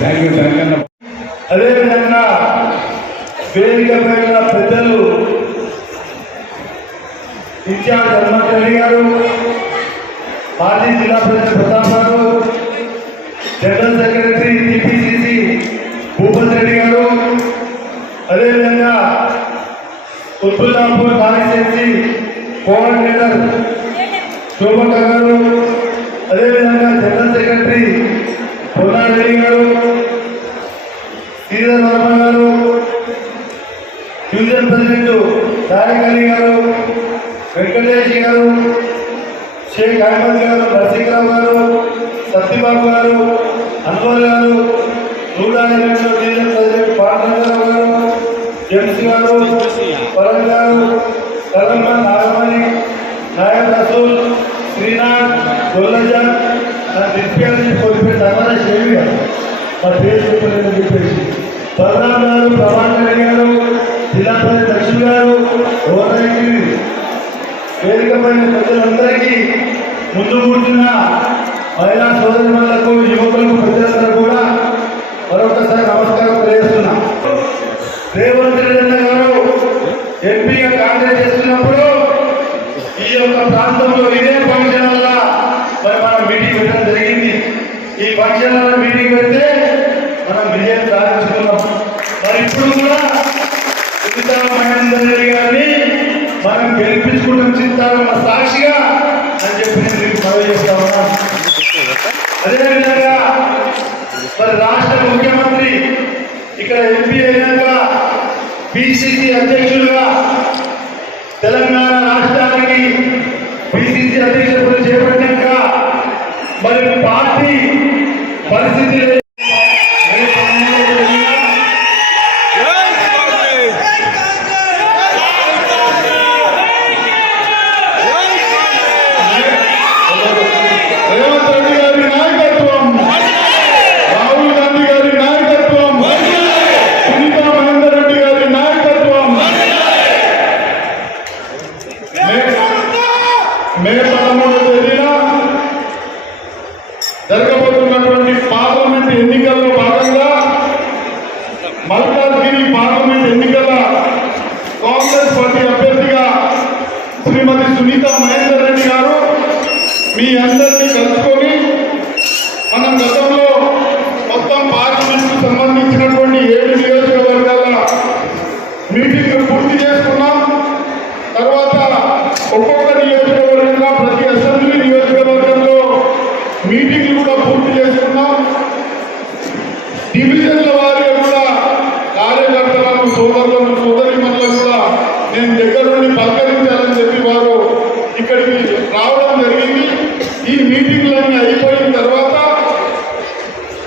Thank you అదేవిధంగా వేదిక పైన పెద్దలు ఇన్ఛార్జ్ హనుమంతరెడ్డి గారు మాజీ జిల్లా ప్రజలు ప్రతాప్ గారు general secretary TPCC Bhupath Reddy గారు అదేవిధంగా ఉత్పుల్లాపూర్ కాన్స్టిట్యూన్సీ కోఆర్డినేటర్ గారు డివిజన్ ప్రెసిడెంట్ తారిక్ గారు వెంకటేష్ గారు షేక్ అహ్మద్ గారు నరసింహరావు గారు సత్యబాబు గారు అన్వర్ గారు నూడాని డివిజన్ ప్రెసిడెంట్ పాండవరావు గారు జేమ్స్ గారు వరం గారు కలమ్మ నాగమణి నాయక్ రసూల్ శ్రీనాథ్ గొల్లజన్ నా తర్వాత షేవి మా పేరు చెప్పలేదని చెప్పేసి. బలరాం గారు ప్రభాకర్ గారు జిల్లా దక్షిణ గారు ఓరైకి వేదిక ప్రజలందరికీ ముందు కూర్చున్న మహిళా సోదరులకు యువకులకు ప్రజలందరూ కూడా మరొకసారి నమస్కారం తెలియజేస్తున్నా. రేవంత్ రెడ్డి అన్న గారు ఎంపీగా కాంగ్రెస్ చేస్తున్నప్పుడు ఈ యొక్క ప్రాంతంలో ఇదే ఫంక్షన్ వల్ల మరి మనం మీటింగ్ పెట్టడం జరిగింది. ఈ ఫంక్షన్ వల్ల మీటింగ్ పెడితే మనం విజయం సాధించుకున్నాం. మరి ఇప్పుడు కూడా సునీతా మహేందర్ రెడ్డి గారిని మనం గెలిపించుకుంటాం చింతారమ్మ సాక్షిగా అని చెప్పి నేను మీకు మనవి చేస్తా అదేవిధంగా మరి రాష్ట్ర ముఖ్యమంత్రి ఇక్కడ ఎంపీ అయినాక పిసిసి అధ్యక్షులుగా తెలంగాణ రాష్ట్రానికి బీసీసీ అధ్యక్షులు చేపట్టాక మరి పార్టీ పరిస్థితి లేదు. రేవంత్ రెడ్డి గారి నాయకత్వం రాహుల్ గాంధీ గారి నాయకత్వం సునీతా మహేందర్ రెడ్డి గారి నాయకత్వం మే- మే పదమూడవ తేదీన జరగబోతున్నటువంటి పార్లమెంట్ ఎన్నికల్లో భాగంగా మల్కాజ్గిరి పార్లమెంట్ ఎన్నికల కాంగ్రెస్ పార్టీ అభ్యర్థిగా శ్రీమతి సునీత మహేందర్ రెడ్డి గారు మీ అందరినీ కలుసుకొని మనం గతంలో మొత్తం పార్లమెంట్కు సంబంధించినటువంటి ఏడు నియోజకవర్గాల మీటింగ్ పూర్తి చేసుకున్నాం తర్వాత ఒక్కొక్క నియోజకవర్గంగా ప్రతి అసెంబ్లీ నియోజకవర్గంలో మీటింగ్లు కూడా పూర్తి చేసుకున్నాం డివిజన్ల వారిగా కూడా సోదరులను సోదరి సోదరిమణులను కూడా నేను దగ్గరుండి పలకరించాలని చెప్పి వారు ఇక్కడికి రావడం జరిగింది. ఈ మీటింగ్లన్నీ అయిపోయిన తర్వాత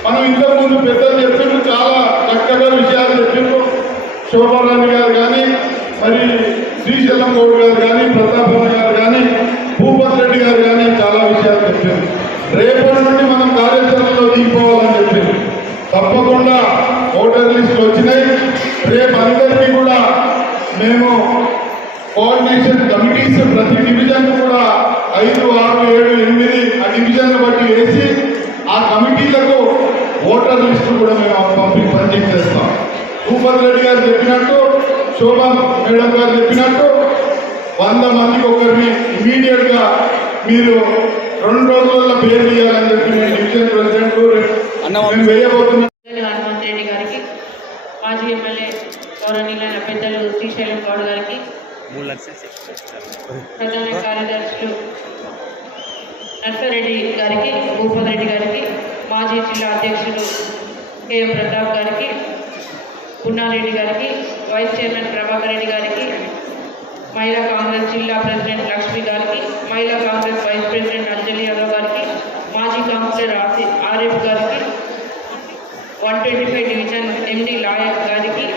మనం ఇంతకుముందు పెద్దలు చెప్పిండ్రు చాలా చక్కగా విషయాలు చెప్పిండ్రు శోభారాణి గారు కానీ మరి శ్రీశైలం గౌడ్ గారు కానీ ప్రతాపరావు గారు కానీ భూపత్ రెడ్డి గారు కానీ చాలా విషయాలు చెప్పారు. రేపు నుండి మనం కార్యాచరణలో దిగిపోవాలని చెప్పారు తప్పకుండా ఓటర్ లిస్టులు వచ్చినాయి రేపు అందరికీ కూడా మేము కోఆర్డినేషన్ కమిటీస్ ప్రతి డివిజన్ కూడా ఐదు ఆరు ఏడు ఎనిమిది ఆ డివిజన్ బట్టి వేసి ఆ కమిటీలకు ఓటర్ లిస్టు కూడా మేము పంపి పంపింగ్ చేస్తాం భూపత్ రెడ్డి గారు చెప్పినట్టు శోభా మేడం గారు చెప్పినట్టు వంద మందికి ఒకరిని ఇమీడియట్గా మీరు రెండు రోజులలో పేరు తీయాలని చెప్పి నేను డివిజన్ ప్రెసిడెంట్ మేము వేయబోతున్నాం. పెద్దలు హనుమంత్ రెడ్డి గారికి మాజీ ఎమ్మెల్యే గౌరవనీయులైన పెద్దలు శ్రీశైలం గౌడ్ గారికి ప్రధాన కార్యదర్శులు నర్సారెడ్డి గారికి భూపత్ రెడ్డి గారికి మాజీ జిల్లా అధ్యక్షులు కేఎం ప్రతాప్ గారికి పున్నారెడ్డి గారికి వైస్ చైర్మన్ ప్రభాకర్ రెడ్డి గారికి మహిళా కాంగ్రెస్ జిల్లా ప్రెసిడెంట్ లక్ష్మి గారికి మహిళా కాంగ్రెస్ వైస్ ప్రెసిడెంట్ అంజలి యాదవ్ గారికి మాజీ కౌన్సిలర్ ఆసి ఆర్ఎఫ్ గారికి one twenty five division MD lawyer గారికి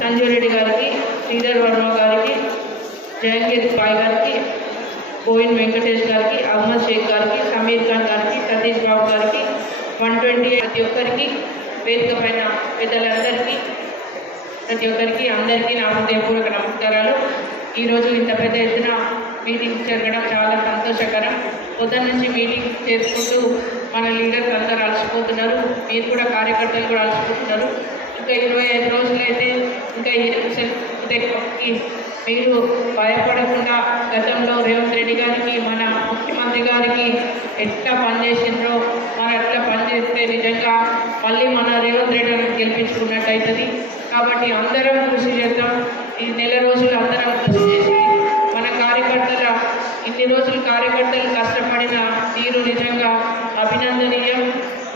సంజీవరెడ్డి గారికి శ్రీధర్ వర్మ గారికి జయంగిరి పాయ్ గారికి గోవింద్ వెంకటేష్ గారికి అహ్మద్ షేక్ గారికి సమీర్ ఖాన్ గారికి సతీష్ బాబు గారికి వన్ ట్వంటీ ప్రతి ఒక్కరికి వేదిక పైన పెద్దలందరికీ ప్రతి ఒక్కరికి అందరికీ నా హృదయపూర్వక నమస్కారాలు. ఈరోజు ఇంత పెద్ద ఎత్తున మీటింగ్ జరగడం చాలా సంతోషకరం. పొద్దున్న నుంచి మీటింగ్ చేసుకుంటూ మన లీడర్స్ అందరూ అలసిపోతున్నారు. మీరు కూడా కార్యకర్తలు కూడా అలసిపోతున్నారు. ఇంకా ఇరవై ఐదు అయితే ఇంకా ఈ- మీరు భయపడకుండా గతంలో రేవంత్ రెడ్డి గారికి మన ముఖ్యమంత్రి గారికి ఎట్లా పనిచేసిండ్రో మరి అట్లా పనిచేస్తే నిజంగా మళ్ళీ మన రేవంత్ రెడ్డి గారిని గెలిపించుకున్నట్టు అవుతుంది కాబట్టి అందరం కృషి చేద్దాం. ఈ నెల రోజులు అందరం కృషి చేసి మన కార్యకర్తల ఇన్ని రోజులు కార్యకర్తలు కష్టపడిన తీరు నిజంగా అభినందనీయం.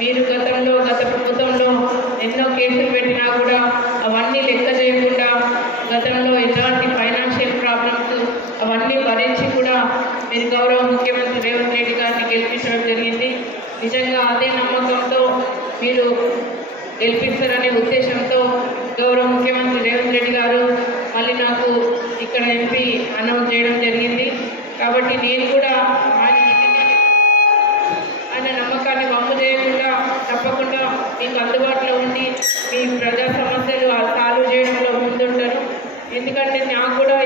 మీరు గతంలో గత ప్రభుత్వంలో ఎన్నో కేసులు పెట్టినా కూడా అవన్నీ లెక్క చేయకుండా గతంలో ఎలాంటి ఫైనాన్షియల్ ప్రాబ్లమ్స్ అవన్నీ భరించి కూడా మీరు గౌరవ ముఖ్యమంత్రి రేవంత్ రెడ్డి గారిని గెలిపించడం జరిగింది. నిజంగా అదే నమ్మకంతో మీరు గెలిపిస్తారనే ఉద్దేశంతో గౌరవ ముఖ్యమంత్రి రేవంత్ రెడ్డి గారు మళ్ళీ నాకు ఇక్కడ ఎంపీ అనౌన్స్ చేయడం జరిగింది. కాబట్టి నేను కూడా అందుబాటులో ఉండి మీ ప్రజా సమస్యలు సాల్వ్ చేయడంలో ముందుంటాను ఎందుకంటే నాకు కూడా